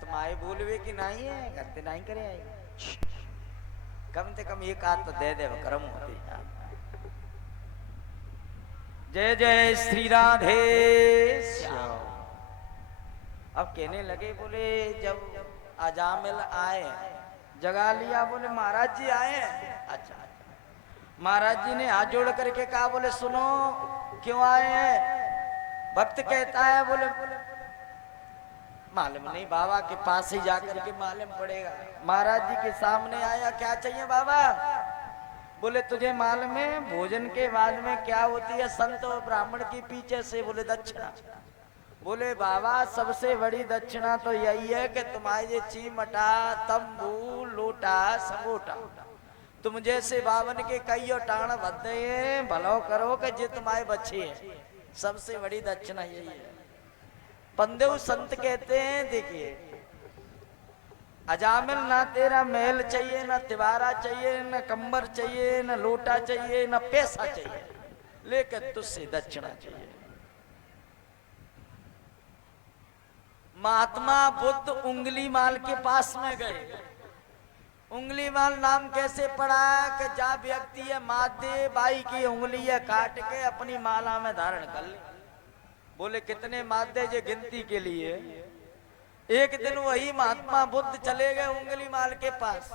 तुम्हारे बोलवे की नहीं है करते नहीं करे आए कम से कम एक आध तो दे दे कर्म होते हैं। जय जय श्री राधे श्याम। अब कहने लगे बोले जब अजामिल आए जगा लिया बोले महाराज जी आए हैं। अच्छा महाराज जी ने हाथ जोड़ करके कहा बोले सुनो क्यों आए हैं। भक्त कहता है बोले मालूम नहीं बाबा के पास ही जाकर के मालूम पड़ेगा। महाराज जी के सामने आया क्या चाहिए बाबा। बोले तुझे मालूम है भोजन के बाद में क्या होती है संत और ब्राह्मण के पीछे से। बोले दक्षिणा। बोले बाबा सबसे बड़ी दक्षिणा तो यही है कि तुम्हारे चीमटा तंबू लोटा सगोटा तुम जैसे बावन के कई टाण बदे भलो करो कि जे तुम्हारे बच्चे हैं। सबसे बड़ी दक्षिणा यही है। पंदेव संत कहते हैं देखिए अजामिल ना तेरा महल चाहिए ना तिवारा चाहिए ना कंबर चाहिए ना लोटा चाहिए ना पैसा चाहिए लेकिन तुझसे दक्षिणा चाहिए। महात्मा बुद्ध उंगली माल के पास में गए। उंगली माल नाम कैसे पड़ा कि जा व्यक्ति है मादे बाई की उंगली है काट के अपनी माला में धारण कर ले। बोले कितने मादे जे गिनती के लिए। एक दिन वही महात्मा बुद्ध चले गए उंगली माल के पास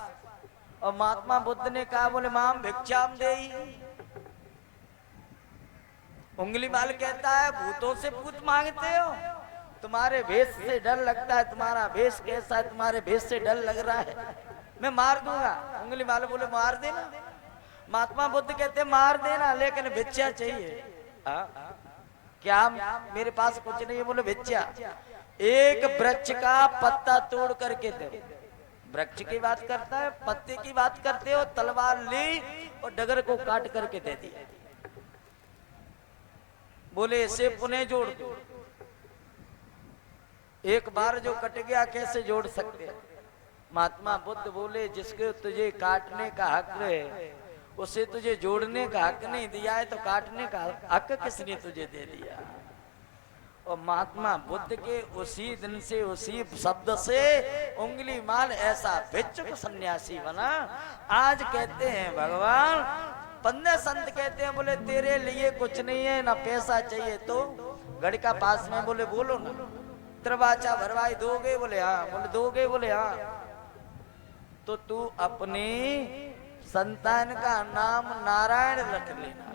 और महात्मा बुद्ध ने कहा बोले माम भिक्षाम देई। उंगली माल कहता है भूतों से पूछ मांगते हो। तुम्हारे भेष से डर लगता है। तुम्हारा भेष कैसा है। तुम्हारे भेष से डर लग रहा है मैं मार दूंगा। उंगली माल बोले मार देना। महात्मा बुद्ध कहते मार देना लेकिन भिक्षा चाहिए। क्या मेरे पास कुछ नहीं है। बोले भिक्षा एक वृक्ष का पत्ता तोड़ करके दो। वृक्ष की बात करता है पत्ते की बात करते हो। तलवार ली और डगर को काट करके दे दिया। बोले इसे पुनः जोड़ दो। एक बार जो कट गया कैसे जोड़ सकते। महात्मा बुद्ध बोले जिसके तुझे काटने का हक है उसे तुझे जोड़ने का हक नहीं दिया है तो काटने का हक किसने तुझे दे दिया। और महात्मा बुद्ध के उसी दिन से उसी शब्द से उंगली माल ऐसा भिक्षुक सन्यासी बना। आज कहते हैं भगवान पंद्रह संत कहते हैं बोले तेरे लिए कुछ नहीं है ना पैसा चाहिए तो गढ़ का पास में बोले बोलो ना त्रिवाचा भरवाई दोगे। बोले हाँ। बोले दोगे। बोले हाँ। तो तू अपनी संतान का नाम नारायण रख लेना।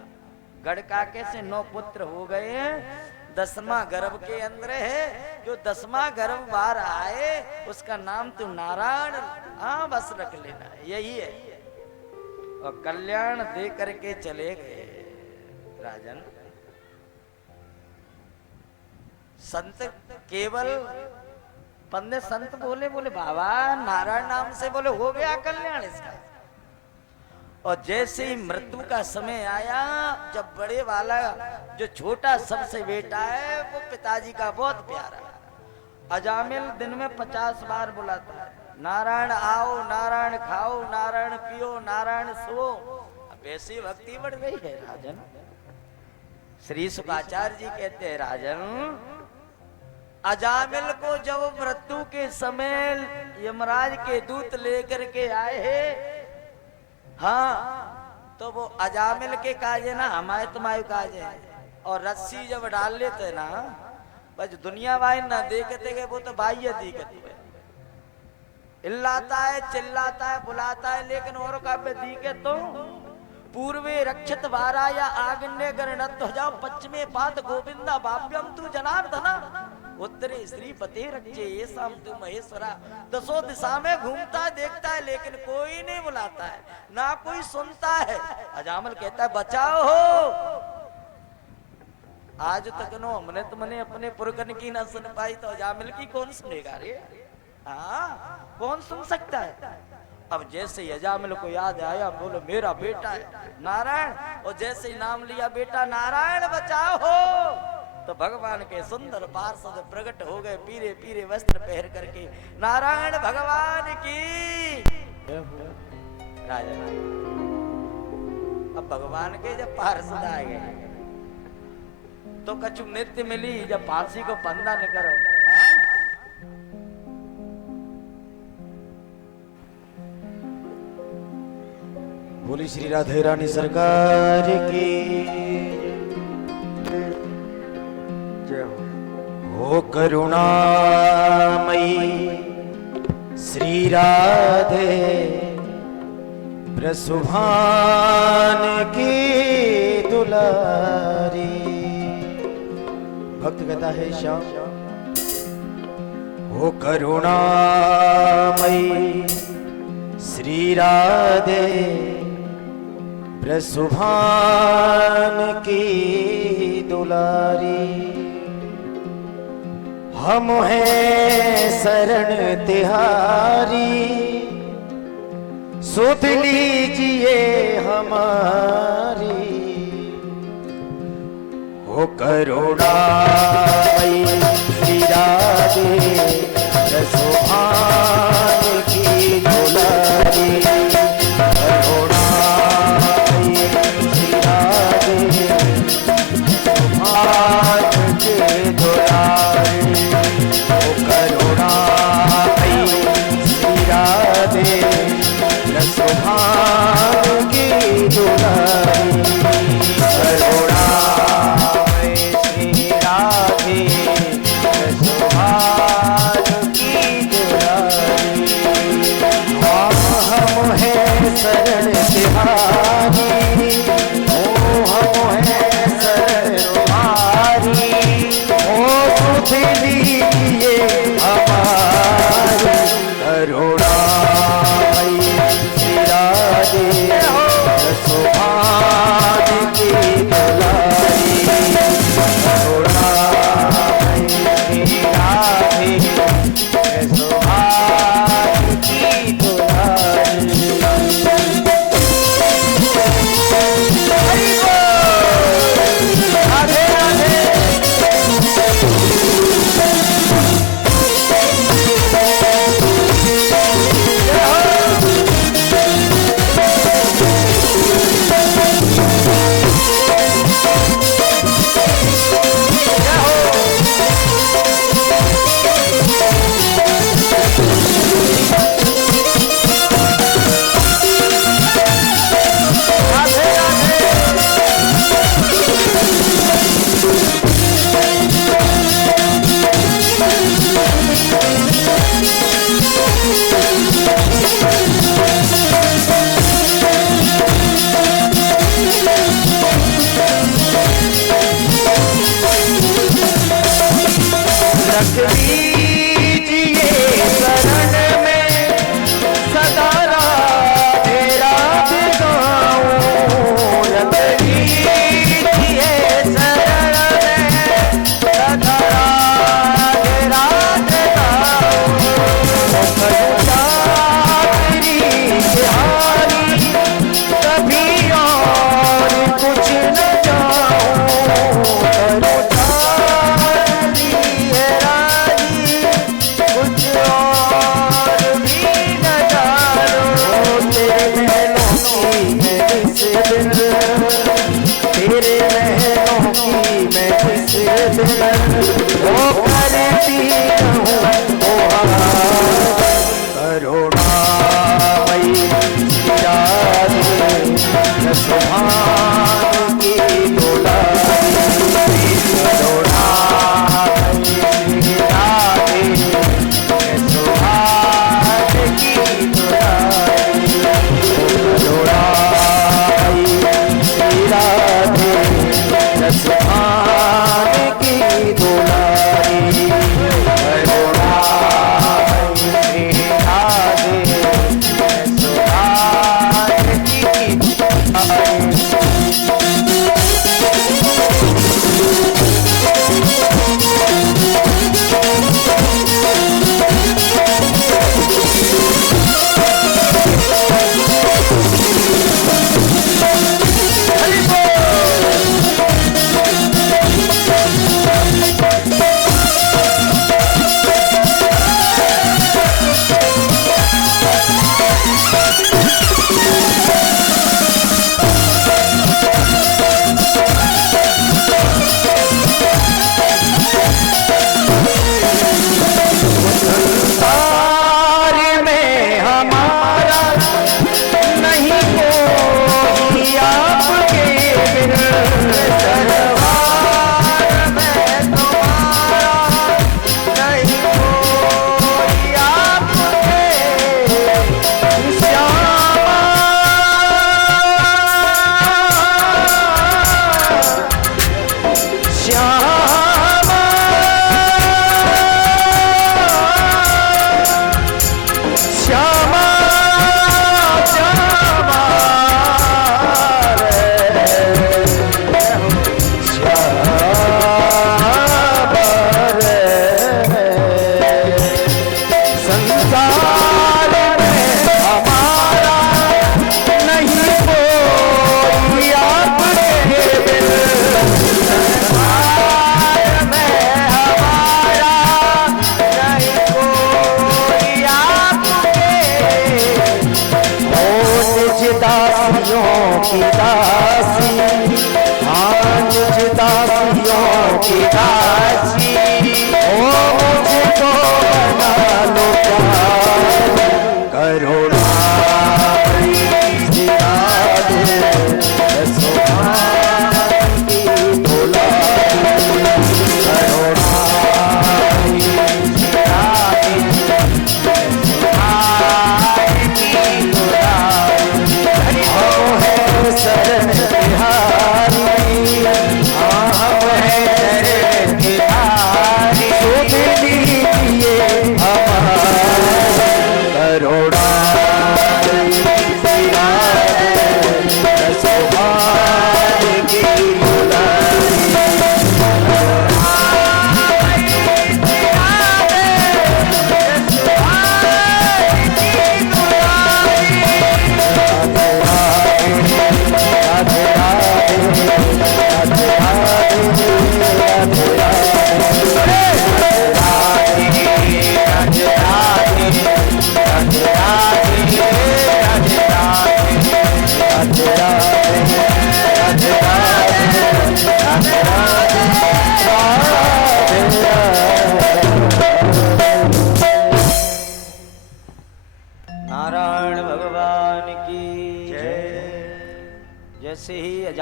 गढ़का कैसे 9 पुत्र हो गए हैं। 10वां गर्भ के अंदर है। जो 10वां गर्भ बाहर आए उसका नाम तू नारायण हाँ बस रख लेना यही है। और कल्याण दे करके चले गए राजन। संत केवल पंडित संत बोले बोले बाबा नारायण नाम से बोले हो गया कल्याण इसका। और जैसे ही मृत्यु का समय आया जब बड़े वाला जो छोटा सबसे बेटा है वो पिताजी का बहुत प्यारा। अजामिल दिन में 50 बार बुलाता है नारायण आओ नारायण खाओ नारायण पियो नारायण सो। अब ऐसी भक्ति बढ़ गई है राजन। श्री शुकाचार्य जी कहते हैं राजन अजामिल को जब मृत्यु के समय यमराज के दूत लेकर के आए हैं हाँ तो वो अजामिल के काजे ना हमारे तुम्हारे काजे। और रस्सी जब डाल लेते ना बस दुनिया भाई ना देखते गए वो तो बाह्य दिखती है। इल्लाता है चिल्लाता है बुलाता है लेकिन और का पे दिखे तो पूर्वे रक्षित वारा या आग्ने गणत हो जाओ पश्चिमे पात गोविंदा भाव्यम तू जनार्दना उत्तरे श्रीपते रक्षे ये शाम तू महेश्वरा। 10 दिशा में घूमता देखता है लेकिन कोई नहीं बुलाता है ना कोई सुनता है। अजामिल कहता है बचाओ हो। आज तक नो हमने तुमने अपने पुरखन की ना सुन पाई तो अजामिल की कौन सुनेगा रे। हाँ कौन सुन सकता है। अब जैसे अजामिल को याद आया बोलो मेरा बेटा है नारायण। और जैसे ही नाम लिया बेटा नारायण बचाओ हो तो भगवान के सुंदर पार्षद प्रकट हो गए पीरे पीरे वस्त्र पहन करके नारायण भगवान की। राजा अब भगवान के जब पार्षद आ गए तो कछु नित्य मिली जब फांसी को बंदा न करो। बोली श्री राधे रानी सरकार की जय हो। करुणामयी श्री राधे प्रसुभान की दुलारी। भक्त कहता है श्याम हो करुणामयी श्री राधे प्रसुभान की दुलारी। हम हैं शरण तिहारी सुध लीजिए हमारी। हो करुणामयी श्री राधे प्रसुभान की दुलारी।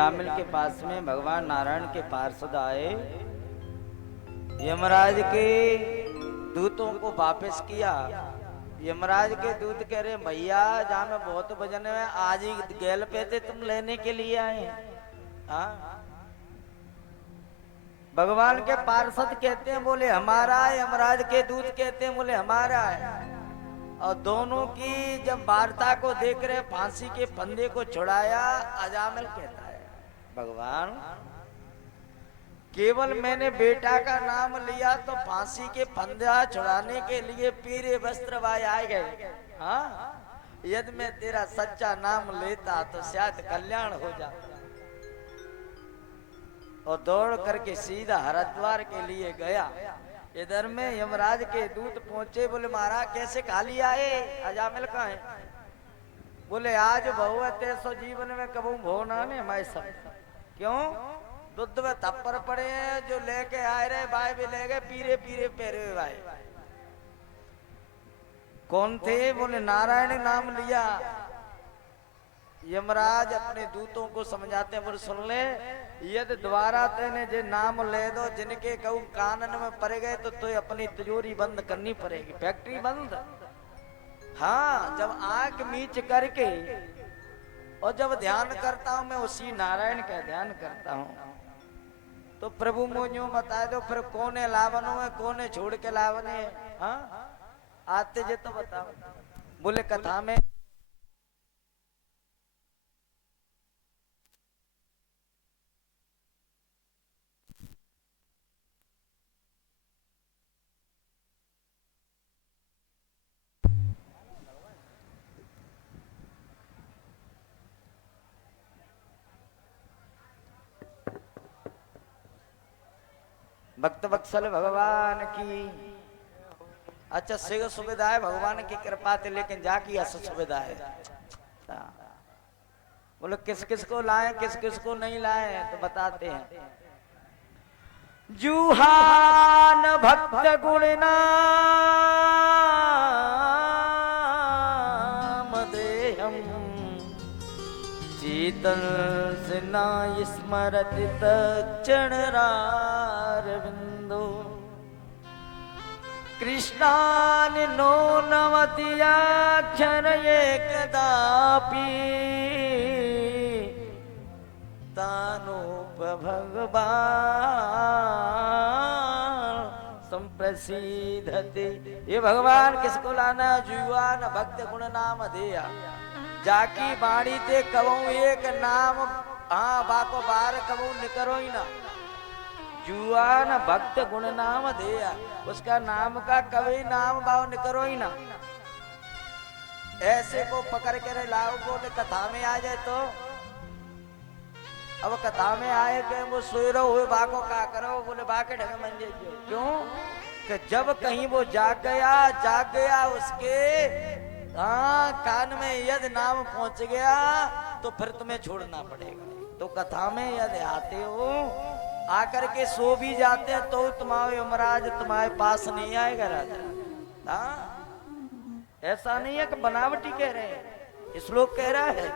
अजामिल के पास में भगवान नारायण के पार्षद आए, यमराज के दूतों को वापस किया। यमराज के दूत कह रहे भैया जहाँ में बहुत वजन है, आज ही गैल पे थे तुम लेने के लिए आए। हाँ, भगवान के पार्षद कहते हैं बोले हमारा है, यमराज के दूत कहते हैं बोले हमारा है। और दोनों की जब वार्ता को देख रहे, फांसी के फंदे को छुड़ाया। अजामिल कहता है भगवान केवल मैंने बेटा का नाम लिया तो फांसी के फंदा छुड़ाने के लिए पीरे वस्त्र भाई आ गए। हाँ, यदि मैं तेरा सच्चा नाम लेता तो शायद कल्याण हो जाता। और दौड़ करके सीधा हरिद्वार के लिए गया। इधर में यमराज के दूत पहुंचे, बोले महाराज कैसे खाली आए, अजामिल कहाँ है? बोले आज बहु सो जीवन में कबू भोना ने हमारे सब। क्यों? दूध में थप्पड़ पड़े हैं, जो लेके आए रहे भाई भी ले गए, पीरे पीरे पेरे हुए भाई। कौन थे? बोले नारायण नाम लिया। यमराज अपने दूतों को समझाते हैं, बोले सुन ले, यदि द्वारा तेने जे नाम ले दो, जिनके कहूँ कानन में पड़ गए तो अपनी तिजोरी बंद करनी पड़ेगी, फैक्ट्री बंद। हाँ, जब आंख मीच करके और जब ध्यान करता हूं, मैं उसी नारायण का ध्यान करता हूं। तो प्रभु मुझे बता दो फिर कौन लावनो है, कौन छोड़ के लावने है? हाँ, आते जे तो बताओ। बोले कथा में भक्त वत्सल भगवान की अच्छा से सुविधा है, भगवान की कृपा थी, लेकिन जाकी अस सुविधा है। बोलो किस किस को लाए, किस किस को नहीं लाए, तो बताते हैं। जुहान भक्त गुण नाम देहम, शीतल से ना स्मरत तक्षण रारविंदो, कृष्णान नो नवतियाक्षर एकदापि, तानोप भगवान संप्रसिद्धते। ये भगवान किसको लाना? जुआन भक्त गुण नाम देया, जाकी बाणी ते कबू एक नाम, हाँ बाको बार कबू निकरो ही ना। जुआन भक्त गुण नाम देया, उसका नाम का कभी नाम भाव निकरो ही ना। ऐसे को पकड़ के लाओ, बोले कथा में आ जाए तो। अब कथा में आए के वो सोए रहो हुए बाको का करो, बोले बाके ढंग मंजे जो। क्यों? कि जब कहीं वो जाग गया उसके कान में यदि नाम पहुंच गया तो फिर तुम्हें छोड़ना पड़ेगा। तो कथा में यदि आते हो, आकर के सो भी जाते हैं तो तुम्हारे यमराज तुम्हारे पास नहीं आएगा राजा। हाँ, ऐसा नहीं है कि बनावटी कह रहे हैं, श्लोक कह रहा है।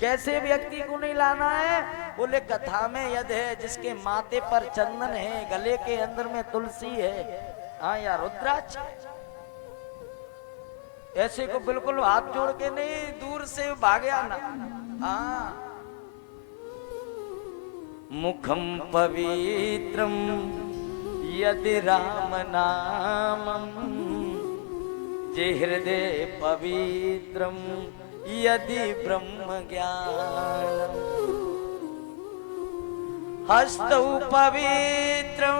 कैसे व्यक्ति को नहीं लाना है? बोले कथा में यदि है जिसके माथे पर चंदन है, गले के अंदर में तुलसी है, हाँ या रुद्राक्ष, ऐसे को बिल्कुल हाथ जोड़ के नहीं, दूर से भागया ना। हाँ, मुखम पवित्रम यदि राम नामम, जे हृदय पवित्रम यदि ब्रह्म ज्ञानम, हस्तौ पवित्रम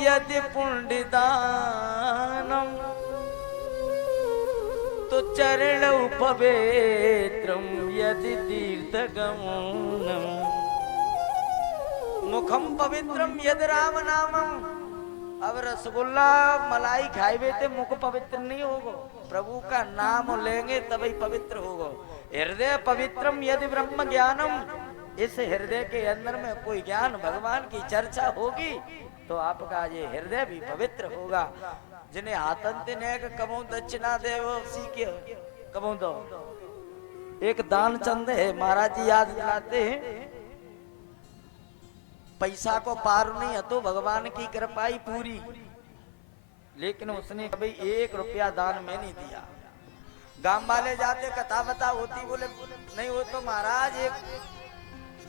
यदि पुण्यदानम, तो चरणौ पवित्रम यदि तीर्थगमनम। मुखम पवित्रम यदि राम नामम। अब रसगुल्ला मलाई खाए थे मुख पवित्र नहीं होगो, प्रभु का नाम लेंगे तभी पवित्र होगो। हृदय पवित्रम यदि ब्रह्म ज्ञानम, इस हृदय के अंदर में कोई ज्ञान भगवान की चर्चा होगी तो आपका ये हृदय भी पवित्र होगा। जिन्हें हाथन ने कबू दक्षिणा देव सीखे कबू दो, एक दानचंद है, महाराज जी याद दिलाते हैं, पैसा को पार नहीं है तो भगवान की कृपाई पूरी, लेकिन उसने कभी 1 रुपया दान में नहीं दिया। गांव वाले जाते कथा बता होती, बोले नहीं हो तो महाराज एक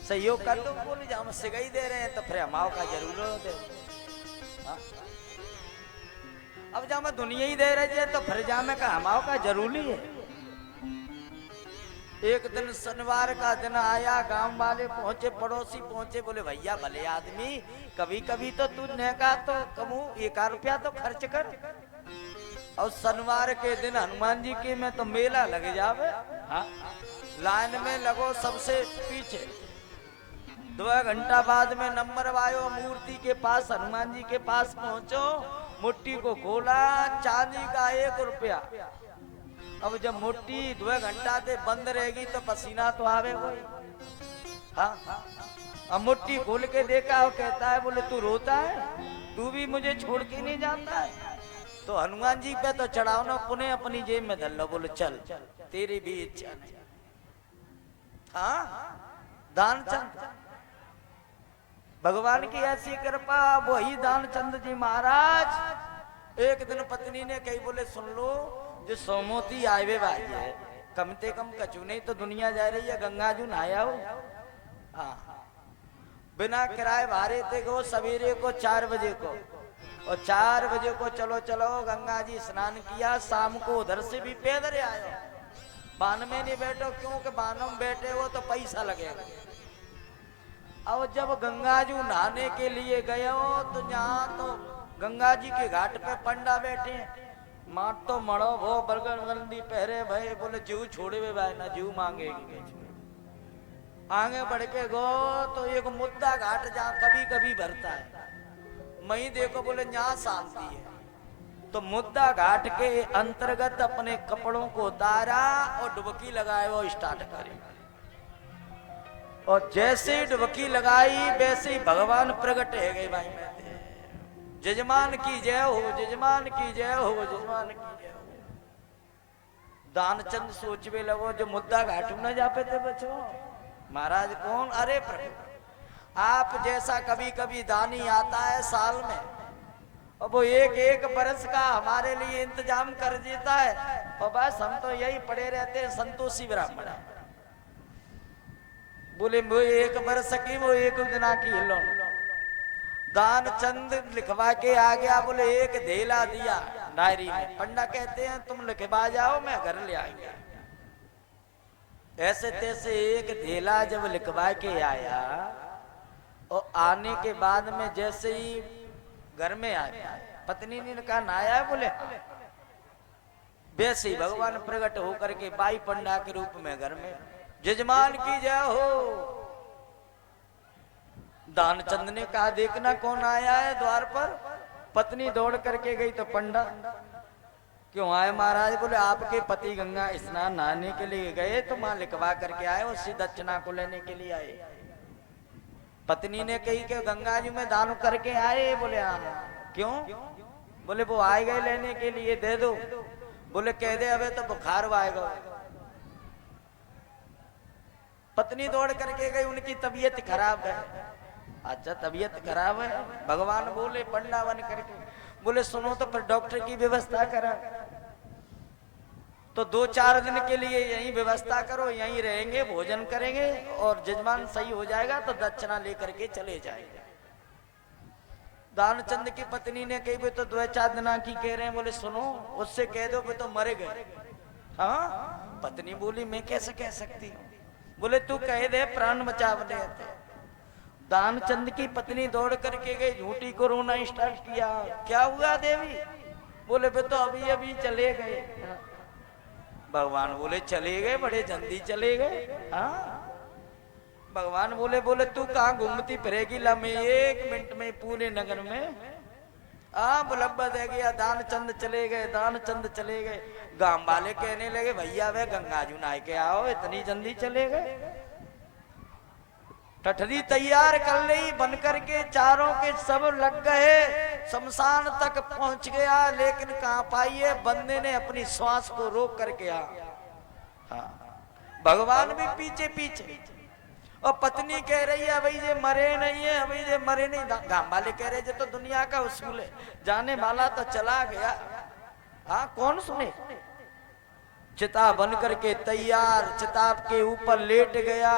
सहयोग कर दो, बोले हम सिगाई दे रहे हैं तो फिर हमाओ का जरूरत है। हाँ? अब जब मैं दुनिया ही दे रही है तो फिर जा में का हमाओ का जरूरी है। एक दिन शनिवार का दिन आया, गांव वाले पहुंचे, पड़ोसी पहुंचे, बोले भैया भले आदमी, कभी कभी तो तू ने कहा तो कमू 1 रुपया तो खर्च कर। और शनिवार के दिन हनुमान जी के में तो मेला लग जावे। हाँ? लाइन में लगो सबसे पीछे, 2 घंटा बाद में नंबर आयो, मूर्ति के पास हनुमान जी के पास पहुंचो, मुट्ठी को खोला, चांदी का 1 रुपया। अब जब मुट्ठी 2 घंटा से बंद रहेगी तो पसीना तो आवे कोई। हाँ? अब मुट्ठी खोल के देखा और कहता है, बोले तू रोता है, तू भी मुझे छोड़ के नहीं जाता है? तो हनुमान जी पे तो चढ़ाओ ना, पुणे अपनी जेब में धर लो, बोले चल तेरी भी इच्छा नहीं। हाँ? दानचंद भगवान की ऐसी कृपा। वही दानचंद जी महाराज एक दिन पत्नी ने कही, बोले सुन लो, जो सोमोती आए भाई है, कम से कम कचू नहीं तो दुनिया जा रही है, गंगा जू नहाया हो। हाँ, बिना किराए भाड़े थे गो, सवेरे को 4 बजे को, और 4 बजे को चलो चलो गंगा जी स्नान किया, शाम को उधर से भी पैदल आयो। बान में नहीं बैठो, क्योंकि बानों में बैठे हो तो पैसा लगेगा। अब जब गंगा जी नहाने के लिए गए हो तो यहाँ तो गंगा जी के घाट पे पंडा बैठे, मार तो मड़ो वो बरगंदी पहरे भाई, बोले जीव छोड़े हुए भाई ना जीव मांगेगी। आगे बढ़ के गो तो एक मुद्दा घाट जहाँ कभी कभी भरता है, मई देखो बोले यहाँ शांति है। तो मुद्दा घाट के अंतर्गत अपने कपड़ों को उतारा और डुबकी लगाए वो स्टार्ट करे, और जैसे ही डुबकी लगाई वैसे ही भगवान प्रकट है गए भाई। जजमान की जय हो, जजमान की जय हो, जजमान की जय हो। दानचंद सोचवे लगो, जो मुद्दा घाट में जा पे थे बचो, महाराज कौन? अरे प्रभु, आप जैसा कभी कभी दानी आता है साल में, और वो एक बरस का हमारे लिए इंतजाम कर देता है, और बस हम तो यही पड़े रहते हैं संतोषी ब्राह्मण। बोले वो 1 बरस की, वो 1 दिना की हिलो। दानचंद लिखवा के आ गया, बोले 1 धेला दिया डायरी में, पंडा कहते हैं तुम लिखवा जाओ मैं घर ले आएंगे। ऐसे तैसे 1 धेला जब लिखवा के आया, और आने के बाद में जैसे ही घर में आया, पत्नी ने कहा नाया, बोले वैसे ही भगवान प्रकट होकर के बाई पंडा के रूप में घर में, जजमान की जय हो। दानचंद ने कहा देखना कौन आया है द्वार पर। पत्नी दौड़ करके गई तो पंडा, क्यों आए महाराज? बोले आपके पति गंगा स्नान नहाने के लिए गए तो वहां लिखवा करके आए, उससे दक्षिणा को लेने के लिए आए। पत्नी ने कही कि गंगा जी में दान करके आए। बोले हाँ। क्यों? बोले वो आए गए लेने के लिए, दे दो। बोले कह दे अबे तो बुखार आएगा। पत्नी दौड़ करके गई, उनकी तबीयत खराब है। अच्छा तबीयत खराब है, भगवान बोले पंडा बन करके, बोले सुनो तो फिर डॉक्टर की व्यवस्था करा, तो 2-4 दिन के लिए यही व्यवस्था करो, यहीं रहेंगे, भोजन करेंगे, और जजमान सही हो जाएगा तो दक्षिणा लेकर के चले जाएंगे। दानचंद की पत्नी ने कही तो 2-4 दिन की कह रहे हैं। बोले सुनो उससे कह दो तो मरे गए। हाँ, पत्नी बोली मैं कैसे कह सकती हूँ? बोले तू कह दे प्राण बचाव दे। दानचंद की पत्नी दौड़ करके गई, झूठी को रोना स्टार्ट किया। क्या हुआ देवी? बोले बे तो अभी अभी चले गए। भगवान बोले चले गए? बड़े जल्दी चले गए? हाँ। भगवान बोले तू कहाँ घूमती फिरेगी? ला मैं 1 मिनट में पूरे नगर में बुलब्बा दे गया। दानचंद चले गए, दानचंद चले गए। गांव वाले कहने लगे भैया वे गंगा जी नहा के आओ, इतनी जल्दी चले गए? टठरी तैयार कर ली, बन करके चारों के सब लग गए, शमशान तक पहुंच गया, लेकिन कहां पाइए बंदे ने अपनी श्वास को रोक करके हाँ भगवान भी पीछे पीछे। और पत्नी कह रही है भाई ये मरे नहीं है, भाई ये मरे नहीं। गांव वाले कह रहे ये तो दुनिया का उसूल है, जाने वाला तो चला गया, हाँ कौन सुने। चिता बन करके तैयार, चिता के ऊपर लेट गया।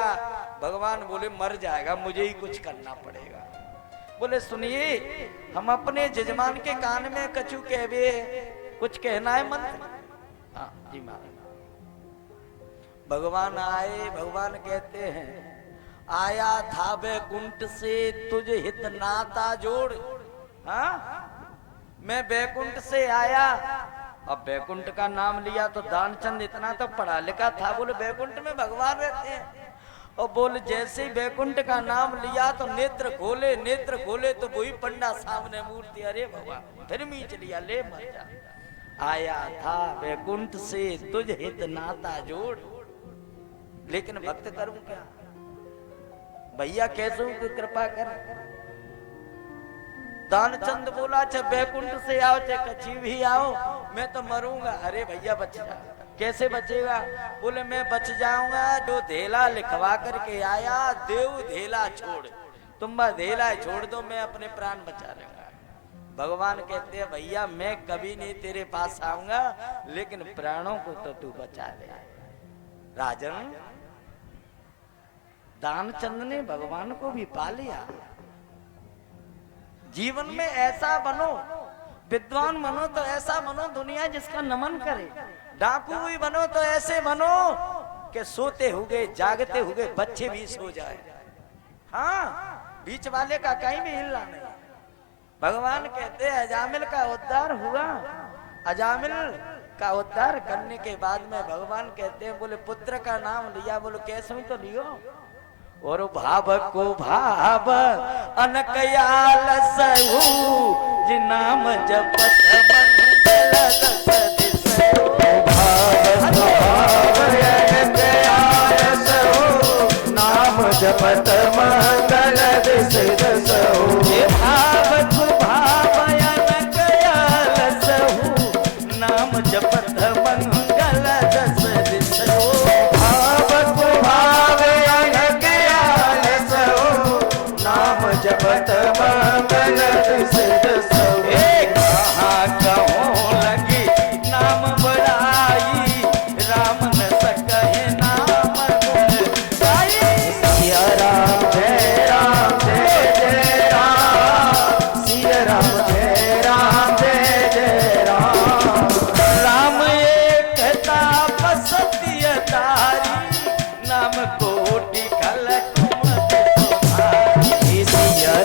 भगवान बोले मर जाएगा, मुझे ही कुछ करना पड़ेगा। बोले सुनिए, हम अपने जजमान के कान में कछु कहवे, कुछ कहना है मंत्र। हाँ जी महाराज। भगवान आए, भगवान कहते हैं आया था बैकुंठ से तुझ हित नाता जोड़। हाँ मैं बैकुंठ से आया। अब बैकुंठ का नाम लिया तो दानचंद इतना तो पढ़ा लिखा था, बोले बैकुंठ में भगवान रहते हैं। और बोले जैसे ही बैकुंठ का नाम लिया तो नेत्र खोले तो वही पंडा सामने मूर्ति। अरे भगवान फिर मीच लिया, ले मर जा। आया था बैकुंठ से तुझ हित नाता जोड़। लेकिन भक्त करूं क्या भैया, कैसे कृपा कर। दानचंद बोला चाहे बैकुंठ से आओ चाहे कच्ची भी आओ, मैं तो मरूंगा। अरे भैया बच जा। कैसे बचेगा? बोले मैं बच जाऊंगा जो धेला लिखवा करके आया, देव धेला छोड़, तुम धेला छोड़ दो, मैं अपने प्राण बचा लूंगा। भगवान कहते हैं भैया मैं कभी नहीं तेरे पास आऊंगा, लेकिन प्राणों को तो तू बचा ले। राजन दानचंद ने भगवान को भी पा लिया। जीवन में ऐसा बनो, विद्वान बनो तो ऐसा बनो दुनिया जिसका नमन करे। डाकू भी बनो तो ऐसे बनो कि सोते हुए जागते हुए बच्चे भी सो जाए। हाँ बीच वाले का कहीं भी हिलना नहीं। भगवान कहते हैं अजामिल का उद्धार हुआ। अजामिल का उद्धार करने के बाद में भगवान कहते हैं बोले पुत्र का नाम लिया। बोलो कैसे ही तो लियो। और भाव को भाव अनकयाल सहू जी नाम जपत मंगल दस दिसो। भाव को भाव अनकयाल सहू नाम जपत मंगल दिस दसो। भाव को भाव अनकयाल सहू नाम जपत मंगल दस दिसो। भाव को भाव जपत मंगल दिस दसो। कहाँ कहूँ लगी नाम बड़ाई, राम न सकहे नाम गुण गाई। सिया राम जय राम जय जय राम, सिया राम जय राम जय जय राम। राम एक ताप सत्य तारी, नाम कोटि खलक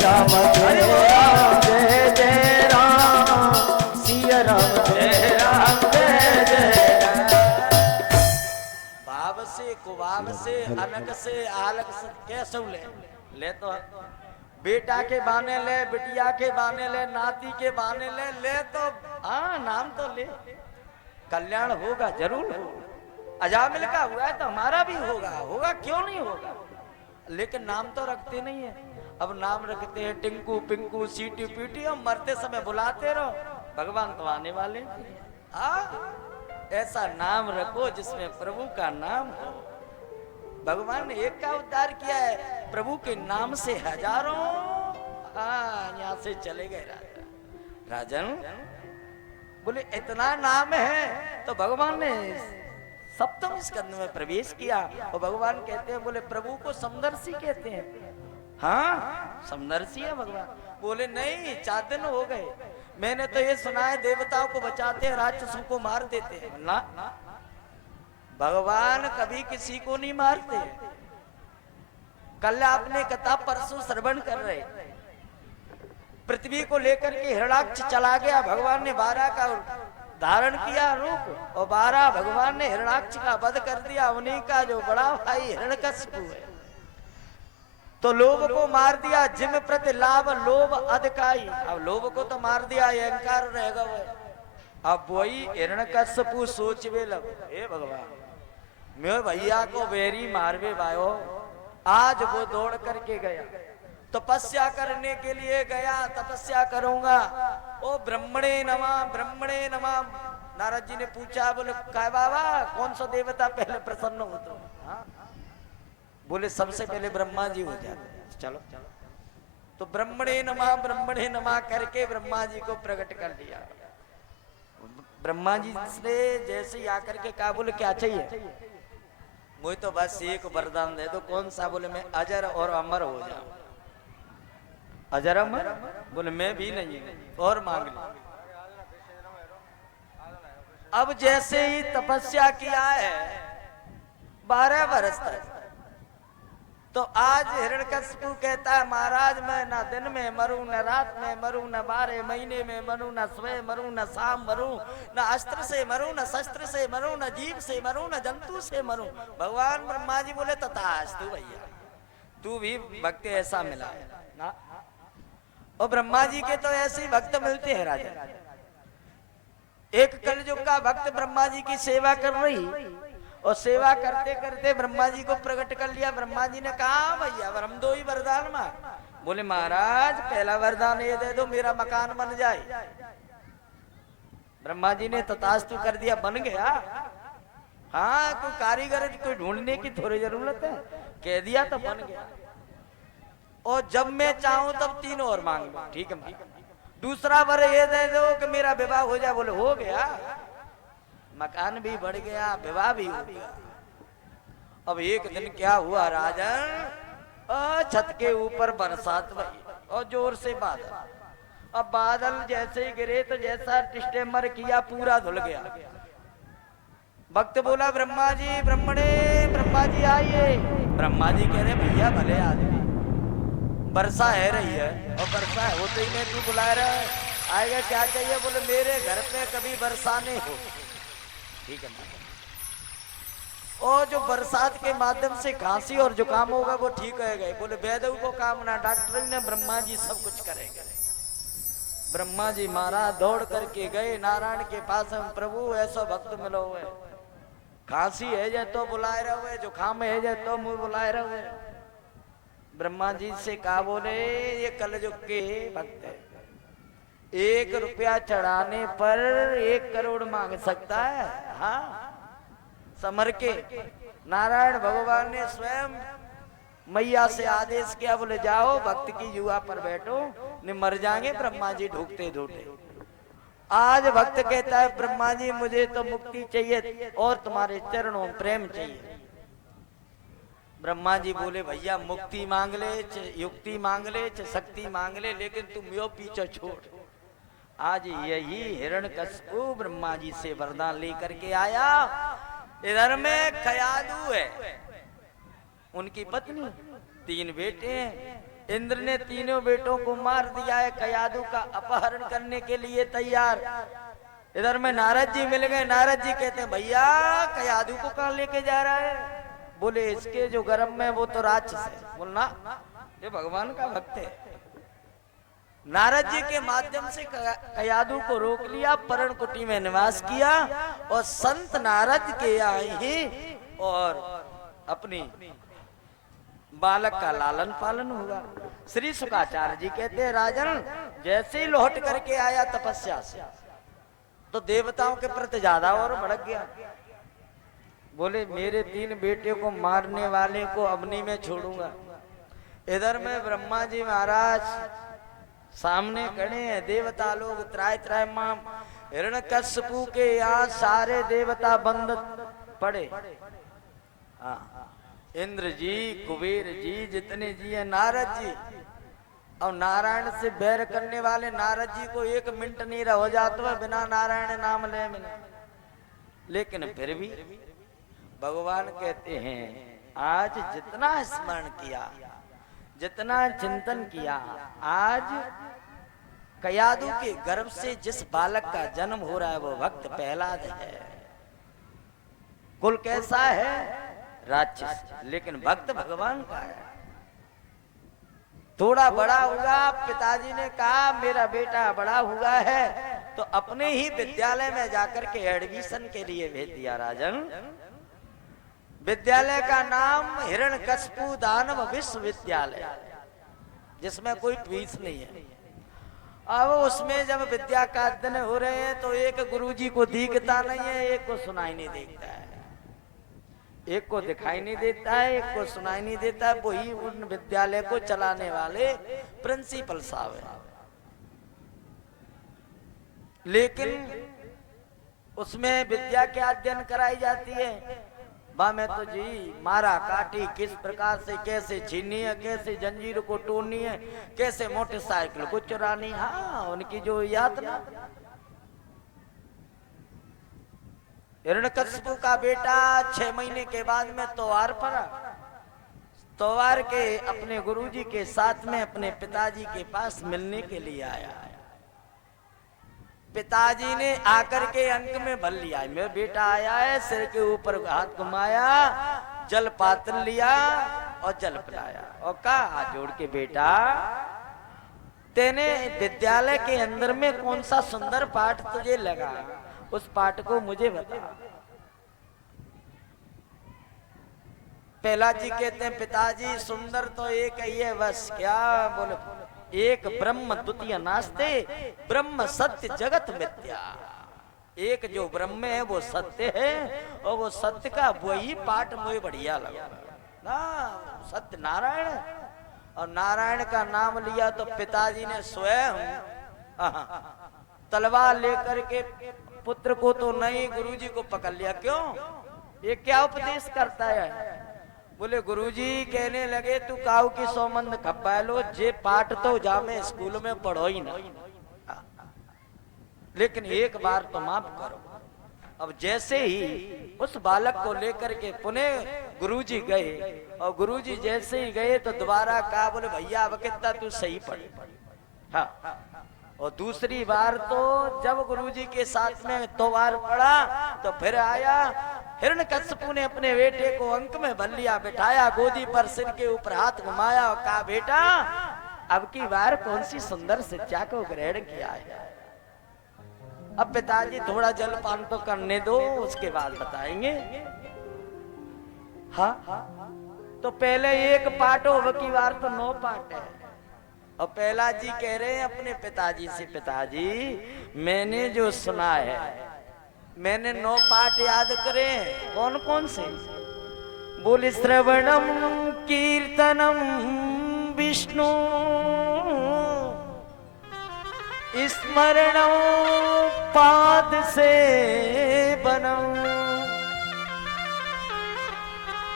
राम जय राम जय जय राम, सिया राम जय राम जय जय राम। भाव से कुभाव से अनक से आलक से कैसे ले तो बेटा के बाने ले, बिटिया के बाने ले, नाती के बाने ले तो हाँ नाम तो ले, कल्याण होगा जरूर होगा। अजामिल का हुआ है तो हमारा भी होगा क्यों नहीं होगा। लेकिन नाम तो रखते नहीं है। अब नाम रखते हैं टिंकू पिंकू सीटी पीटी, और मरते समय बुलाते रहो। भगवान तो आने वाले ऐसा नाम रखो जिसमें प्रभु का नाम हो। भगवान ने एक का उद्धार किया है, प्रभु के नाम से हजारों यहाँ से चले गए। राजन बोले इतना नाम है तो भगवान ने सप्तम स्कंद में प्रवेश किया। और भगवान कहते हैं बोले प्रभु को समदर्शी कहते हैं। हाँ समदर्शी है भगवान। बोले नहीं 4 दिन हो गए, मैंने तो ये सुना है देवताओं को बचाते हैं, राक्षसों को मार देते हैं। ना भगवान कभी किसी को नहीं मारते। कल आपने कथा परसों श्रवण कर रहे, पृथ्वी को लेकर के हिरणाक्ष चला गया। भगवान ने 12 का धारण किया रूप, और 12 भगवान ने हिरणाक्ष का वध कर दिया। उन्हीं का जो बड़ा भाई हिरण्यकशिपु है तो लोभ को मार दिया। जिम प्रति लाभ लोभ अधिकाई। अब लोभ को तो मार दिया, अहंकार रहेगा वो। अब वही हिरण्यकशिपु सोचवे लग, हे भगवान मेरे भैया को बेरी मारवे भायो। आज वो दौड़ करके गया, तपस्या करने के लिए गया, तपस्या करूंगा। ओ ब्रह्मणे नमः नारद जी ने पूछा, बोले काय बाबा कौन सा देवता पहले प्रसन्न हो? तो हाँ? बोले सबसे पहले ब्रह्मा जी हो जाते। चलो तो ब्रह्मणे नमः करके ब्रह्मा जी को प्रकट कर दिया। ब्रह्मा जी ने जैसे ही आकर के कहा, बोले क्या चाहिए? मुझे तो बस एक वरदान दे दो। कौन सा? बोले मैं अजर और अमर हो जाऊं। अजर अमर? बोले मैं भी नहीं, और मांग ली। अब जैसे ही तपस्या किया है 12 वर्ष तक, तो आज हिरण्यकशिपु कहता है महाराज मैं ना दिन में मरूं, न रात में मरूं, न 12 महीने में मरूं, न सुबह मरूं, न शाम मरूं, न अस्त्र से मरूं, न शस्त्र से मरूं, न जीव से मरूं, न जंतु से मरूं। भगवान ब्रह्मा जी बोले तथास्तु भैया, तू भी भक्त ऐसा मिला है ना। और ब्रह्मा जी के तो ऐसे ही भक्त मिलते हैं राजा। एक कलयुग का भक्त ब्रह्मा जी की सेवा कर रही, और सेवा करते करते ब्रह्मा जी को प्रकट कर लिया। ब्रह्मा जी ने कहा भैया हम 2 ही वरदान मांग। बोले महाराज पहला वरदान ये दे दो मेरा मकान बन जाए। ब्रह्मा जी ने तथास्तु कर दिया, बन गया। हाँ कोई कारीगर कोई ढूंढने की थोड़ी जरूरत है, कह दिया तो बन गया। और जब मैं चाहूं तब 3 और मांग लो। ठीक है। दूसरा वर ये दे दो कि मेरा विवाह हो जाए। बोले हो गया, मकान भी बढ़ गया, विवाह भी हो गया। अब एक दिन क्या हुआ राजन, छत के ऊपर बरसात भई और जोर से बादल। अब बादल जैसे ही गिरे तो जैसा टिस्टेमर किया पूरा धुल गया। भक्त बोला ब्रह्मा जी ब्रह्मा जी आइए। ब्रह्मा जी कह रहे भैया भले आदमी, वर्षा है रही है और वर्षा होते ही मैं तू बुला रहा है, आएगा क्या चाहिए? बोले मेरे घर पे कभी वर्षा नहीं हो। ठीक है। और जो बरसात के माध्यम से खांसी और जुकाम होगा वो ठीक हो गए। बोले वैद्य को काम ना, डॉक्टर ने, ब्रह्मा जी सब कुछ करेंगे। ब्रह्मा जी महाराज दौड़ करके गए नारायण के पास। हम प्रभु ऐसा भक्त मिलो हुए, खांसी है जाए तो बुलाए रहे, जुकाम है जाए तो मुंह बुलाए रहे। ब्रह्मा जी से कहा, बोले ये कलयुग के भक्त है, 1 रुपया चढ़ाने पर 1 करोड़ मांग सकता है। हाँ समर के नारायण भगवान ने स्वयं मैया से आदेश किया, बोले जाओ भक्त की युवा पर बैठो, नहीं मर जाएंगे। ब्रह्मा जी ढूंढते ढूंढते आज भक्त कहता है ब्रह्मा जी मुझे तो मुक्ति चाहिए और तुम्हारे चरणों में प्रेम चाहिए। ब्रह्मा जी बोले भैया मुक्ति मांग ले, युक्ति मांग ले, शक्ति मांग ले, लेकिन तुम यो पीछे छोड़। आज यही हिरण्यकशिपु ब्रह्मा जी से वरदान लेकर के आया। इधर में कयादू है, उनकी पत्नी, 3 बेटे हैं। इंद्र ने तीनों बेटों को मार दिया है, कयादू का अपहरण करने के लिए तैयार। इधर में नारद जी मिल गए। नारद जी कहते हैं भैया कयादू को कहां लेके जा रहा है? बोले इसके जो गर्भ में वो तो राक्षस है। बोलना ये भगवान का भक्त है। नारद जी के माध्यम से कयादू को रोक लिया, पर्ण कुटी में निवास किया और संत नारद के आए ही और अपनी बालक का लालन पालन हुआ। श्री शुकाचार्य जी कहते हैं राजन जैसे ही लौट करके आया तपस्या से तो देवताओं के प्रति ज्यादा और भड़क गया। बोले मेरे 3 बेटे को मारने वाले को अब नहीं मैं छोड़ूंगा। इधर में ब्रह्मा जी महाराज सामने खड़े हैं, देवता लोग त्राय त्राय माम। हिरण्यकशिपु के यहाँ सारे देवता बंद पड़े। इंद्र जी, कुबेर जी, जितने जी है, नारद जी और नारायण से बैर करने वाले नारद जी को 1 मिनट नहीं रह जाता है बिना नारायण नाम ले मिले। लेकिन फिर भी भगवान कहते हैं आज जितना स्मरण किया, जितना चिंतन किया, आज कयादू के गर्भ से जिस बालक का जन्म हो रहा है वो भक्त प्रहलाद है। कुल कैसा है? राक्षस, लेकिन भक्त भगवान का है। थोड़ा बड़ा हुआ, पिताजी ने कहा मेरा बेटा बड़ा हुआ है तो अपने ही विद्यालय में जाकर के एडमिशन के लिए भेज दिया। राजन विद्यालय का नाम हिरण्यकशिपु दानव विश्वविद्यालय, जिसमें कोई फीस नहीं है। अब उसमें जब विद्या का अध्ययन हो रहे हैं तो एक गुरुजी को दिखता नहीं है, एक को सुनाई नहीं देता है, एक को दिखाई नहीं देता है, एक को सुनाई नहीं देता है। वही उन विद्यालय को चलाने वाले प्रिंसिपल साहब है। लेकिन उसमें विद्या के अध्ययन कराई जाती है। बा में तो जी मारा काटी किस प्रकार से कैसे छीनी है, कैसे जंजीर को तोड़नी है, कैसे मोटरसाइकिल को चुरानी। हाँ, उनकी जो यातना। हिरण्यकशिपु का बेटा 6 महीने के बाद में त्योहार पड़ा। त्योहार के अपने गुरुजी के साथ में अपने पिताजी के पास मिलने के लिए आया। पिताजी ने आकर के अंक में भर लिया, मेरा बेटा आया है, सिर के ऊपर हाथ घुमाया, जल पात्र लिया और जल पिलाया और कहा हाथ जोड़ के, बेटा तेने विद्यालय के अंदर में कौन सा सुंदर पाठ तुझे लगा, उस पाठ को मुझे बता। पहला जी कहते हैं पिताजी सुंदर तो एक ही है बस। क्या बोले? एक ब्रह्म द्वितीय नास्ते, ब्रह्म सत्य जगत मिथ्या। एक जो ब्रह्म है वो सत्य है और वो सत्य का वही पाठ मुझे बढ़िया लगा ना। सत्य नारायण, और नारायण का नाम लिया तो पिताजी ने स्वयं तलवार लेकर के पुत्र को तो नहीं, गुरुजी को पकड़ लिया। क्यों? ये क्या उपदेश करता है? बोले गुरुजी कहने लगे तू काऊ की सौमंद खप्पा लो, जे पाठ तो जामे स्कूल में पढ़ो ही ना, लेकिन एक बार तो माफ करो। अब जैसे ही उस बालक को लेकर के पुनः गुरुजी गए और गुरुजी जैसे ही गए तो दोबारा कहा, बोले भैया अब कितना तू सही पढ़े। हाँ, और दूसरी बार तो जब गुरुजी के साथ में त्योहार पड़ा तो फिर आया। हिरण्यकशिपु ने अपने बेटे को अंक में भर लिया, बिठाया गोदी पर, सिर के ऊपर हाथ घुमाया और कहा बेटा अब की बार कौन सी सुंदर शिक्षा को ग्रहण किया है। अब पिताजी थोड़ा जलपान तो करने दो, उसके बाद बताएंगे। हाँ, तो पहले एक पाठ हो, अब की बार तो 9 पाठ है। और पहला जी कह रहे हैं अपने पिताजी से, पिताजी मैंने जो सुना है, मैंने 9 पाठ याद करे। कौन कौन से? बोले श्रवणम कीर्तनम विष्णु स्मरणम पाद से बनम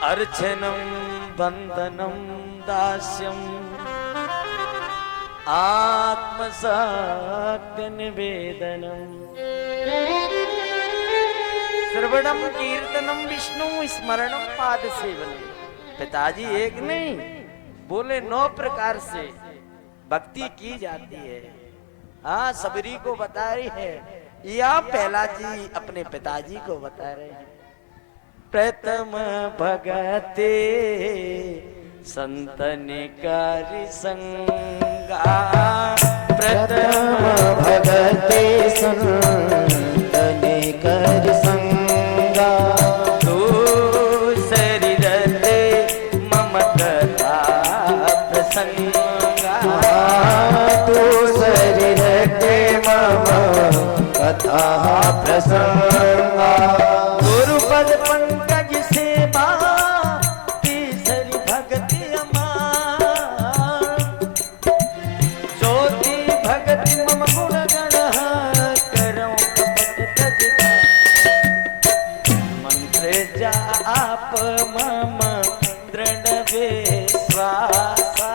अर्चनम बंदनम दास्यम आत्मसात्य निवेदनम। श्रवणम कीर्तनम विष्णु स्मरणम पाद सेवनम। पिताजी एक नहीं, बोले 9 प्रकार से भक्ति की जाती है। हाँ, सबरी को बता रही है या पहला जी अपने पिताजी को बता रहे हैं। प्रथम भगते संतन कारी संगा, प्रथम भगते संतन कर संगा, दूसरी रते मम कथा प्रसंगा, दूसरी रटे मम कथा प्रसंगा, गुरुपद पंकज सेवा, तीसरी भक्ति अमार, ज्योति भक्ति मम गुण गण करो कपट तजदा, मंत्र जाप मम दृढ़ विश्वासा,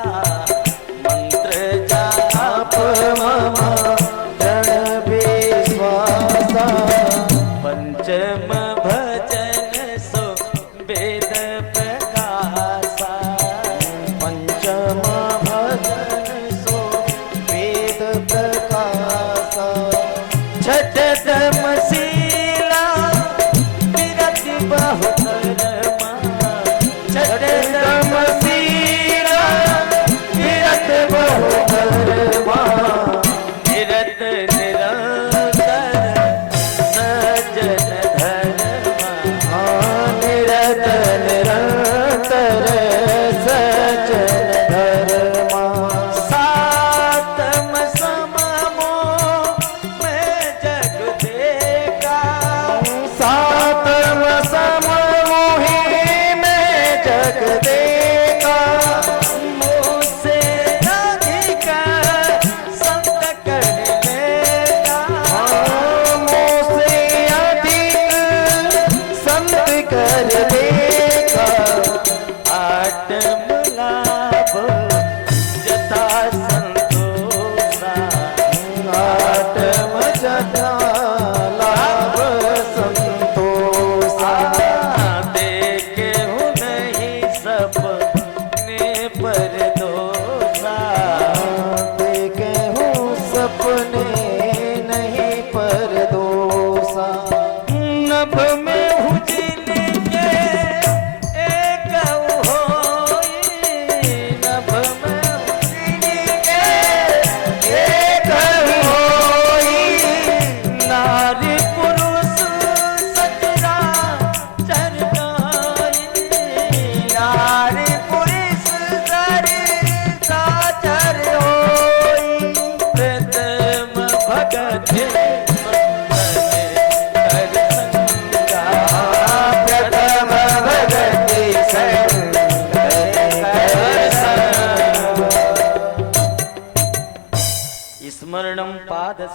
मंत्र जाप मम दृढ़ विश्वासा, पंचम भजन सो वेद प्रकाशा, पंचम भजन सो वेद प्रकाशा, छठम शीला विरति बहुधर्मा, छठम शीला विरत बहुधर्मा, विरत निरंतर सज्जन धर्मा, निरत निरंतर सज्जन धर्मा, सातम सम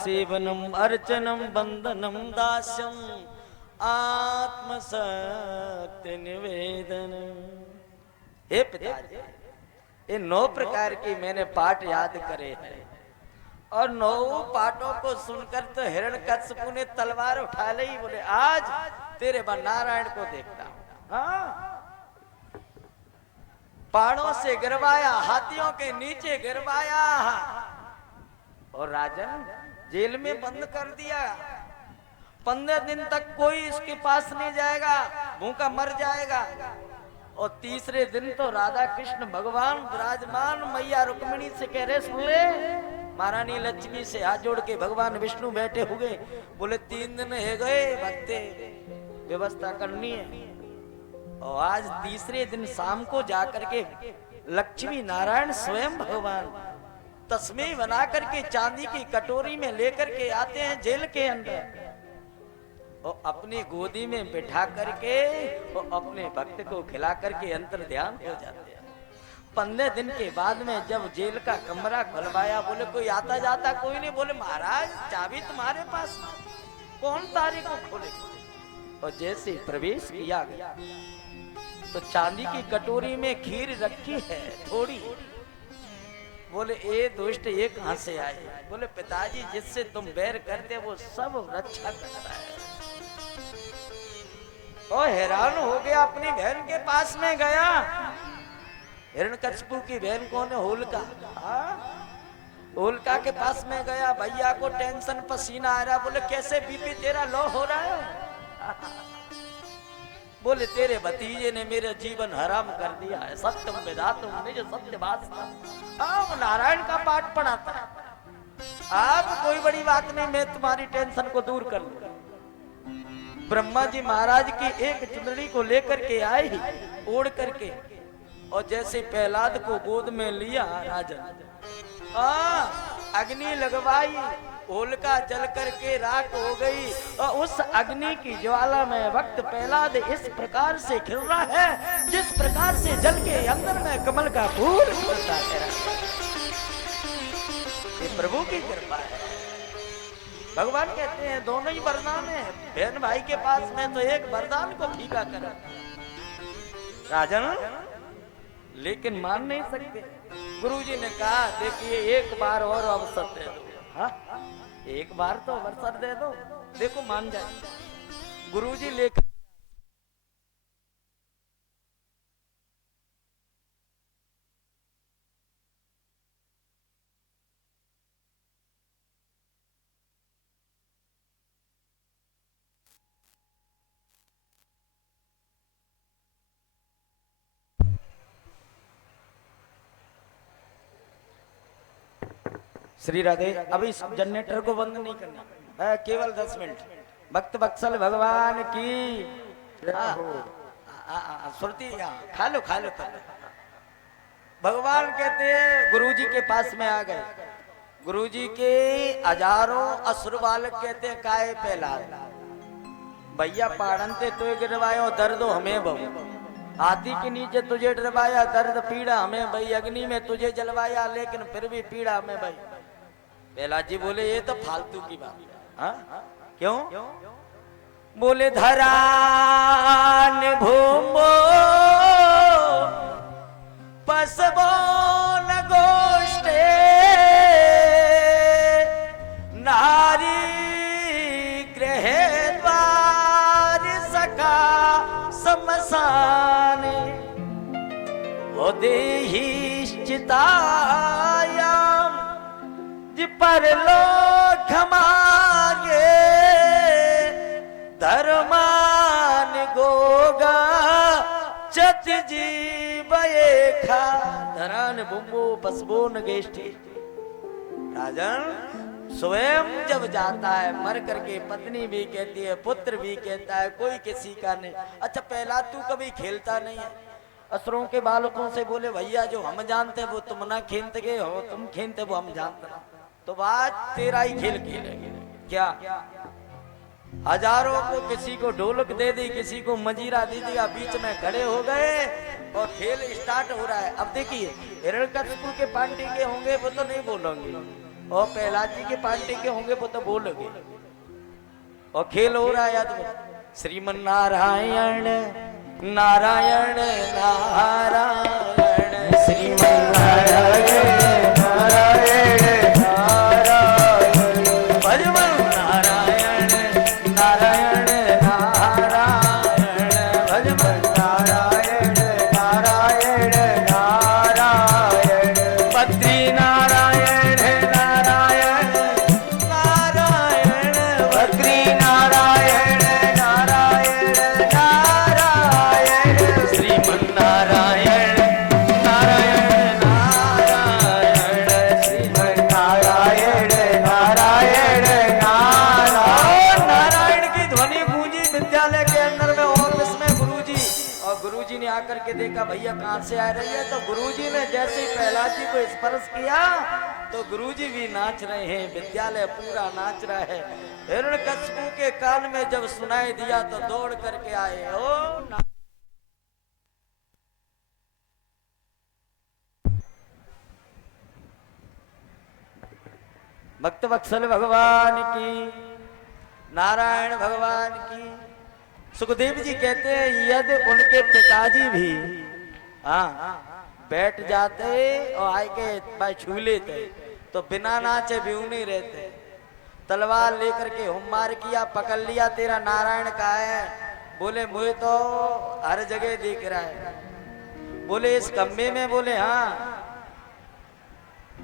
सेवनम अर्चनम बंदनम दास्यम आत्मशक्ति निवेदन। हे पिताजी, ये 9 प्रकार की मैंने पाठ याद करे हैं और 9 पाठों को सुनकर तो हिरण्यकश्यप ने तलवार उठा ली। बोले आज तेरे बा नारायण को देखता हूं। हाँ, पहाड़ों से गिरवाया, हाथियों के नीचे गिरवाया और राजन जेल में बंद कर दिया। 15 दिन तक कोई इसके पास नहीं जाएगा, भूखा मर जाएगा। और तीसरे दिन तो राधा कृष्ण भगवान विराजमान, मैया रुक्मिणी से कह रहे सुन ले, महारानी लक्ष्मी से हाथ जोड़ के भगवान विष्णु बैठे हुए। बोले 3 दिन है गए, भक्ते व्यवस्था करनी है। और आज तीसरे दिन शाम को जाकर के लक्ष्मी नारायण स्वयं भगवान तस्मै बना करके चांदी की कटोरी में लेकर के आते हैं जेल के अंदर और अपनी गोदी में बिठा करके और अपने भक्त को खिला करके अंतर ध्यान हो जाते हैं। 15 दिन के बाद में जब जेल का कमरा खुलवाया, बोले कोई आता जाता कोई नहीं। बोले महाराज चाबी तुम्हारे पास, कौन तारे को खोले? और जैसे प्रवेश किया गया तो चांदी की कटोरी में खीर रखी है थोड़ी। बोले ए दुष्ट ये कहां से आए? बोले पिताजी जिससे तुम बैर करते वो सब रक्षा करता है। और हैरान हो गया, अपनी बहन के पास में गया। हिरण्यकश्यप की बहन कौन है? होलिका। होलिका के पास में गया, भैया को टेंशन, पसीना आ रहा। बोले कैसे बीपी तेरा लो हो रहा है? बोले तेरे भतीजे ने मेरा जीवन हराम कर दिया है। सत्यम वेदातम निज सत्यवाद। नारायण का पाठ पढ़ाता है। आप कोई बड़ी बात नहीं, मैं तुम्हारी टेंशन को दूर कर लूंगा। ब्रह्मा जी महाराज की एक चुनरी को लेकर के आए ही ओढ़ करके, और जैसे प्रहलाद को गोद में लिया राजन, अग्नि लगवाई, होलिका जल करके राख हो गई। और उस अग्नि की ज्वाला में वक्त प्रहलाद इस प्रकार से खिल रहा है जिस प्रकार से जल के अंदर में कमल का फूल खिलता है। ये प्रभु की कृपा है। भगवान कहते हैं दोनों ही वरदान है। बहन भाई के पास में तो एक वरदान को फीका करा राजन, लेकिन मान नहीं सकते। गुरुजी ने कहा देखिए एक बार और अवसर दे दो। हाँ, एक बार तो अवसर दे दो, देखो मान जाए। गुरुजी लेकर श्री राधे, अभी इस जनरेटर को बंद नहीं करना है, केवल 10 मिनट। भक्त वत्सल भगवान की सुरती खा लो भगवान कहते हैं गुरुजी के पास में आ गए। गुरुजी के हजारों असुर बालक कहते हैं काय पहला भैया पाड़नते तो गिरवायो दर्द हमें बहु, हाथी के नीचे तुझे डरवाया दर्द पीड़ा हमें भाई, अग्नि में तुझे जलवाया लेकिन फिर भी पीड़ा हमें भाई। प्रहलाद जी बोले ये तो फालतू की बात है। हाँ? क्यों? बोले धरान भूमो पसबो न गोष्ठे नारी गृह द्वार सका समसान ओ देहिश्चितायाम परलोक मांगे धर्मान गोगा चत जीवये खा धरान बुम्बो पसबो न गेष्ठी। राजन स्वयं जब जाता है मर करके, पत्नी भी कहती है, पुत्र भी कहता है, कोई किसी का नहीं। अच्छा पहला तू कभी खेलता नहीं है? असुरों के बालकों से बोले भैया जो हम जानते वो तुम ना खेलते गए हो, तुम खेलते वो हम जानते, तो बात तेरा ही खेल खेलेंगे क्या? हजारों को किसी को ढोलक दे दी, किसी को मजीरा दे दिया, बीच में खड़े हो गए और खेल स्टार्ट हो रहा है। अब देखिए हिरण्यकश्यप के पांडे के होंगे वो तो नहीं बोलेंगे, और प्रहलाद जी के पार्टी के होंगे वो तो बोलोगे। और खेल हो रहा है याद में, श्रीमन नारायण नारायण नारायण श्रीमन नारायण नारायण नारायण भजमन नारायण नारायण नारायण भजमन नारायण नारायण नारायण बद्री नारायण नारायण नारायण बद्री नारायण नारायण नारायण श्रीमन नारायण नारायण नारायण श्रीमन नारायण नारायण नारायण नारायण की ध्वनि गूंजी विद्यालय के अंदर में ऑफिस में गुरुजी, और गुरुजी ने आकर के देखा भैया कहाँ से आ रही है, तो गुरुजी ने जैसे ही प्रहलाद जी को स्पर्श किया तो गुरुजी भी नाच रहे हैं, विद्यालय पूरा नाच रहा है। हिरण्यकश्यप के कान में जब सुनाई दिया तो दौड़ करके आए। ओ भक्त वत्सल भगवान की, नारायण भगवान की। सुखदेव जी कहते हैं यदि उनके पिताजी भी बैठ जाते और आए के भाई छू लेते तो बिना नाचे भी नहीं रहते। तलवार लेकर के हुम्मार किया, पकड़ लिया, तेरा नारायण कहाँ है? बोले मुझे तो हर जगह दिख रहा है। बोले इस खम्भे में? बोले हाँ।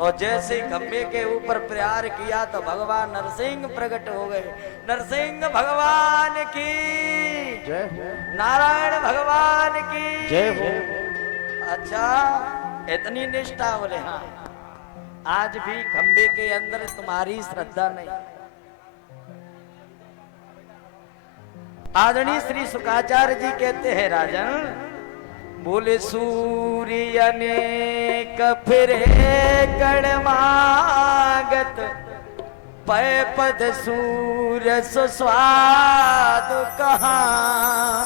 और जैसे खम्भे के ऊपर प्रहार किया तो भगवान नरसिंह प्रकट हो गए। नरसिंह भगवान की जय, नारायण भगवान की जय हो। अच्छा इतनी निष्ठा? बोले हाँ। आज भी खम्भे के अंदर तुम्हारी श्रद्धा नहीं। आदरणीय श्री शुकाचार्य जी कहते हैं राजन, बोले सूर्य अनेक फिरे कणमागत, पै पद सूर्य सुस्वाद कहाँ,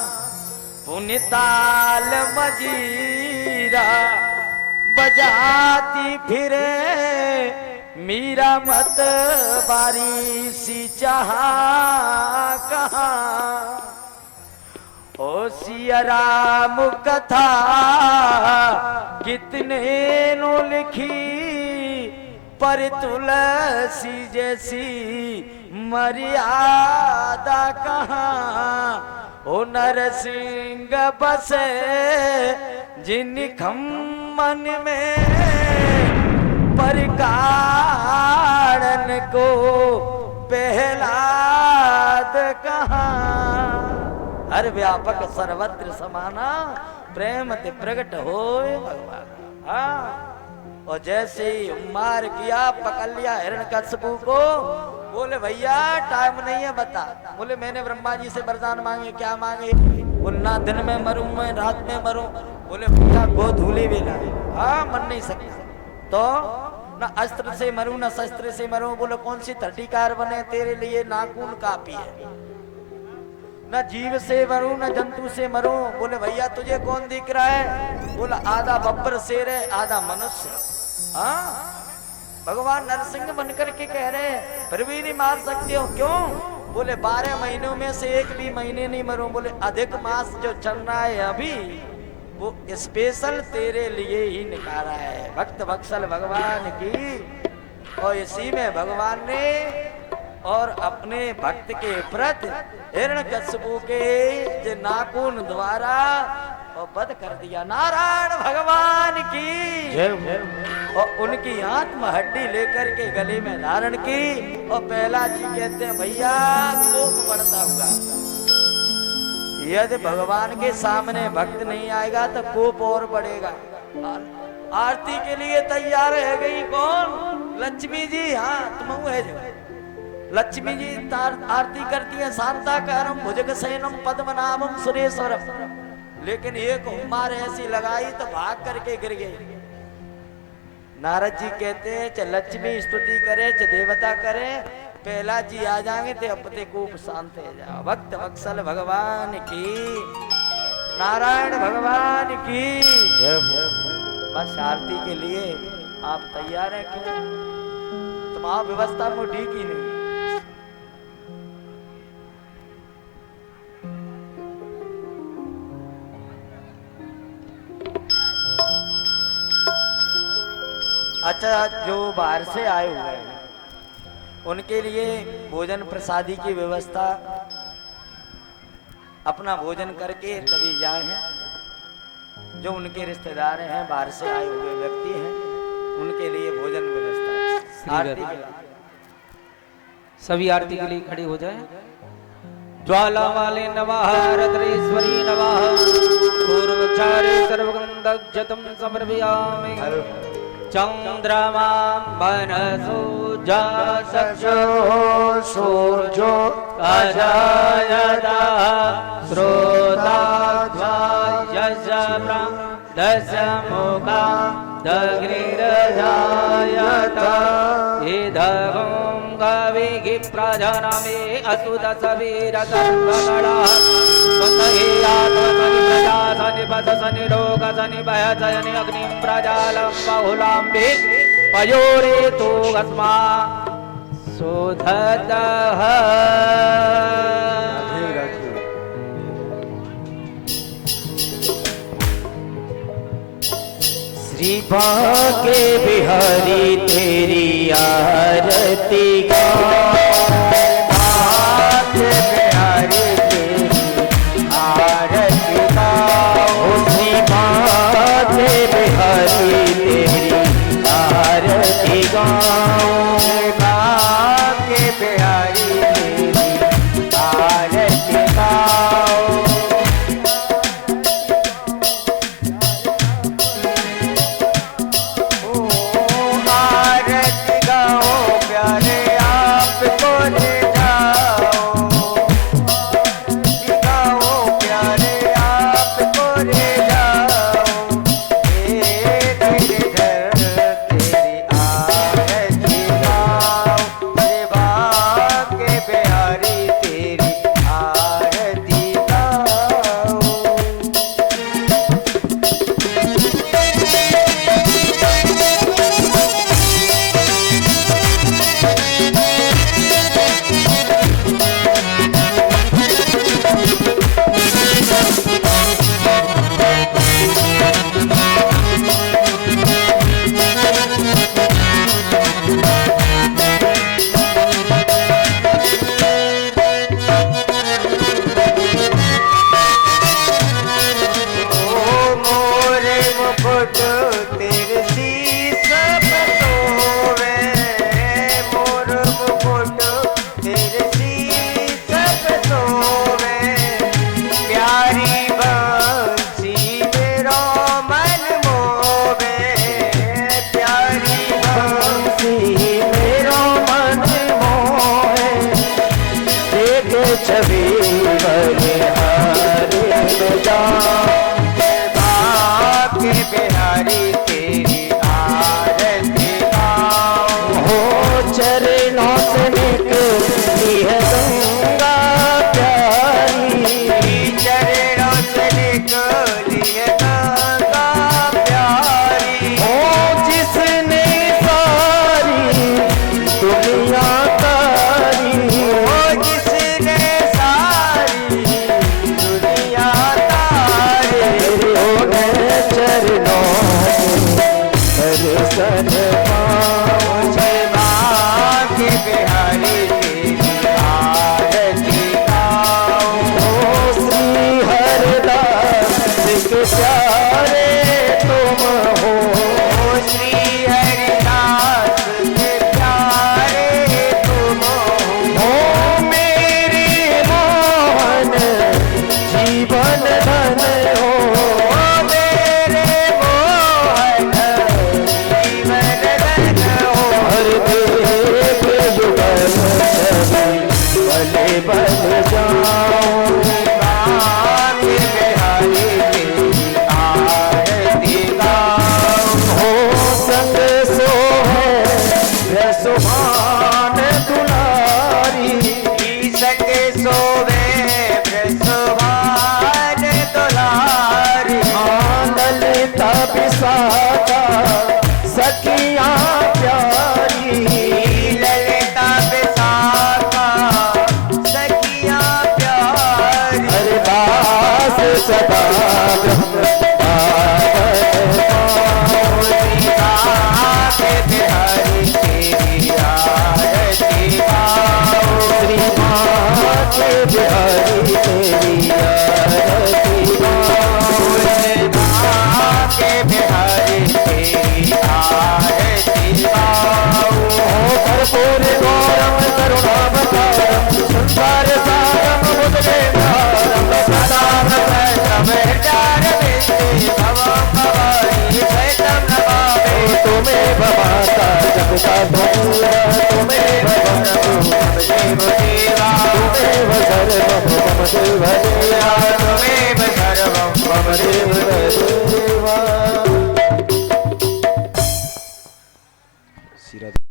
पुनिताल मजीरा बजाती फिरे, मीरा मत बारी सी चाहा कहाँ। ओ सिया राम कथा कितने नो लिखी, पर तुलसी जैसी मर्यादा कहाँ। ओ नरसिंह बसे जिन खम्मन में, पर कारण को पहलाद कहाँ। हर व्यापक सर्वत्र समाना, प्रेम ते प्रकट होए भगवान। हाँ, और जैसे ही उम्मार किया, पकड़ लिया हिरण्यकश्यप को। बोले भैया टाइम नहीं है, बता। बोले मैंने ब्रह्मा जी से वरदान मांगे। क्या मांगे? बोले ना दिन में मरूं मैं रात में मरूं। बोले भैया गो धूली बेला है, हाँ मन नहीं सकता। तो ना अस्त्र से मरूं ना शस्त्र से मरूं। बोले कौन सी धटीकार बने तेरे लिए, नाखून काफी है। न जीव से मरूं न जंतु से मरूं। बोले भैया तुझे कौन दिख रहा है? बोला आधा बब्बर शेर है आधा मनुष्य। हाँ, भगवान नरसिंह बनकर के कह रहे हैं फिर भी नहीं मार सकते हो। क्यों? बोले 12 महीनों में से एक भी महीने नहीं मरूं। बोले अधिक मास जो चल रहा है अभी, वो स्पेशल तेरे लिए ही निकाला है। भक्त वत्सल भगवान की। और इसी में भगवान ने और अपने भक्त के प्रति हिरण्यकश्यप के जो नाखून द्वारा और वध कर दिया। नारायण भगवान की जय। और उनकी आत्म हड्डी लेकर के गले में धारण की। और प्रहलाद जी कहते हैं भैया कोप बढ़ता हुआ, यदि भगवान के सामने भक्त नहीं आएगा तो कोप और बढ़ेगा। आरती के लिए तैयार है गई कौन? लक्ष्मी जी। हाँ तुम है जो लक्ष्मी जी आरती करती है। शांताकारम भुजग शयनम पद्मनाभम सुरेश्वरम। लेकिन एक हुम्मार ऐसी लगाई तो भाग करके गिर गई। नारद जी कहते हैं च लक्ष्मी स्तुति करे च देवता करे, प्रहलाद जी आ जाएंगे तो अपने कोप शांत हो जाओ। भक्त वत्सल भगवान की, नारायण भगवान की जय। बस आरती के लिए आप तैयार हैं क्यों? तुम्हारा व्यवस्था में ठीक ही नहीं। अच्छा, जो बाहर से आए हुए हैं उनके लिए भोजन प्रसादी की व्यवस्था अपना भोजन करके तभी जाए हैं। जो उनके रिश्तेदार हैं, बाहर से आए हुए व्यक्ति हैं, उनके लिए भोजन व्यवस्था। आरती के लिए सभी आरती के लिए खड़े हो जाएं। ज्वाला वाले नमः, रद्रेश्वरी नमः, पूर्वचारे सर्वगंधजतं समर्पयामि। चंद्रमा मनसो जासक्षो सूर्यो अजायता श्रोता यजप्रा दशमुखा दग्निरजायत इदगं कविः प्रजनमे असुदसवीरसर्वगणा स्वतहि आत्मसनि प्रजासनि पदसनि लोकसनि भयसनि अग्निं प्रजालं बहुलाम्बे पयोरेतो गस्मा सुधतः। श्री भाग्य बिहारी तेरी आरती भाग्य बिहारी तेरी आरती श्री भाग्य बिहारी तेरी आरती भाग्य बिहारी तेरी आरती कभो